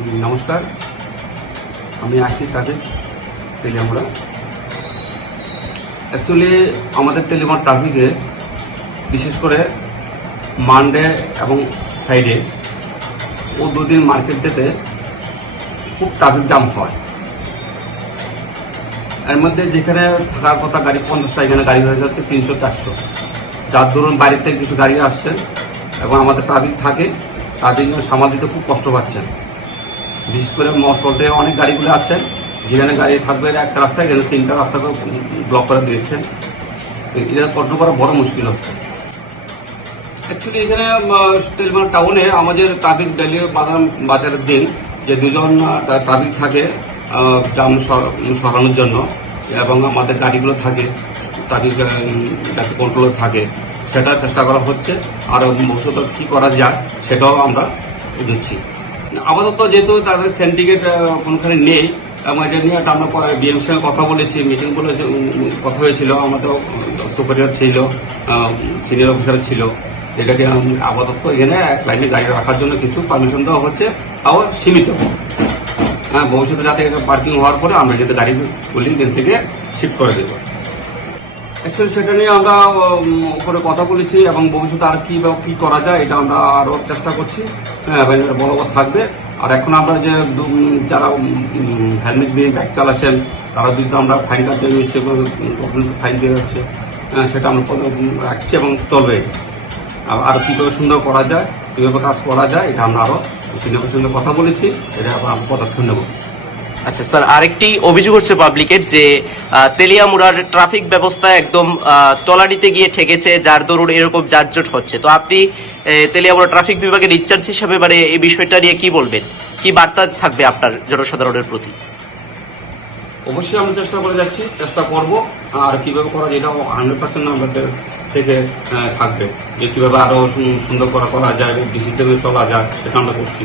নমস্কার, আমি আসছি তাদের তেলিয়ামুড়া। অ্যাকচুয়ালি আমাদের তেলিয়ামুড়া ট্রাফিকে বিশেষ করে মানডে এবং ফ্রাইডে ও দুদিন মার্কেট ডেতে খুব ট্রাফিক জ্যাম হয়। এর মধ্যে যেখানে থাকার কথা গাড়ি 50টা, এখানে গাড়ি হয়ে যাচ্ছে 300-400। যার ধরুন বাইরের থেকে কিছু গাড়ি আসছেন এবং আমাদের ট্রাফিক থাকে, তাদের জন্য সামাল দিতে খুব কষ্ট পাচ্ছেন। বিশেষ করে মশল থেকে অনেক গাড়িগুলো আসছেন, যেখানে গাড়ি থাকবে একটা রাস্তায়, এখানে 3টা রাস্তা করে ব্লক করে দিয়েছেন। এটা কন্ট্রোল করা বড় মুশকিল হচ্ছে। অ্যাকচুয়ালি এখানে তেলিয়ামুড়া টাউনে আমাদের ট্রাফিক ডেলি বাজারের দিন যে দুজন ট্রাফিক থাকে জাম সরানোর জন্য, এবং আমাদের গাড়িগুলো থাকে ট্রাফিক কন্ট্রোল থাকে, সেটা চেষ্টা করা হচ্ছে। আর ভবিষ্যতে কী করা যায় সেটাও আমরা দিচ্ছি। আপাতত যেহেতু তাদের সিন্ডিকেট কোনখানে নেই, এবং এটা নিয়ে আমরা বিএমসির সঙ্গে কথা বলেছি, মিটিং করে কথা হয়েছিল, আমাদের সুপারিয়র ছিল, সিনিয়র অফিসার ছিল। এটাকে আপাতত এখানে এক লাইনে গাড়ি রাখার জন্য কিছু পারমিশন দেওয়া হচ্ছে, তাও সীমিত। হ্যাঁ, ভবিষ্যতে যাতে এটা পার্কিং হওয়ার পরে আমরা যাতে গাড়িগুলি এখান থেকে শিফট করে দেবো। অ্যাকচুয়ালি সেটা নিয়ে আমরা উপরে কথা বলেছি, এবং ভবিষ্যতে আর কি করা যায় এটা আমরা আরও চেষ্টা করছি। হ্যাঁ, বলবৎ থাকবে। আর এখন আমরা যে যারা হেলমেট দিয়ে বাইক চালাচ্ছেন তারা বিরুদ্ধে আমরা ফাইন কাটতে নিচ্ছে, ফাইন দিয়ে যাচ্ছে, সেটা আমরা রাখছি এবং চলবে। আরও কীভাবে সুন্দর করা যায়, কীভাবে কাজ করা যায়, এটা আমরা আরও সিনিয়রের সঙ্গে কথা বলেছি, এটা আমরা পদক্ষেপ নেব। আচ্ছা স্যার, আরেকটি অভিযোগ হচ্ছে পাবলিকের যে তেলিয়ামুড়ার ট্রাফিক ব্যবস্থা একদম তলানিতে গিয়ে ঠেকেছে, যার দরুন এরকম যানজট হচ্ছে। তো আপনি তেলিয়ামুড়া ট্রাফিক বিভাগের ইনচার্জ হিসাবে এই বিষয়টা নিয়ে কি বলবেন, কি বার্তা থাকবে আপনার জনসাধারণের প্রতি? অবশ্যই আমরা চেষ্টা করে যাচ্ছি, চেষ্টা করব। আর কিভাবে করা যায় এটাও 100% আমাদের থেকে থাকবে, যে কিভাবে আরো সুন্দর করা যায়, ডিসিপ্লিনে চলা যায়, সেটা আমরা করছি।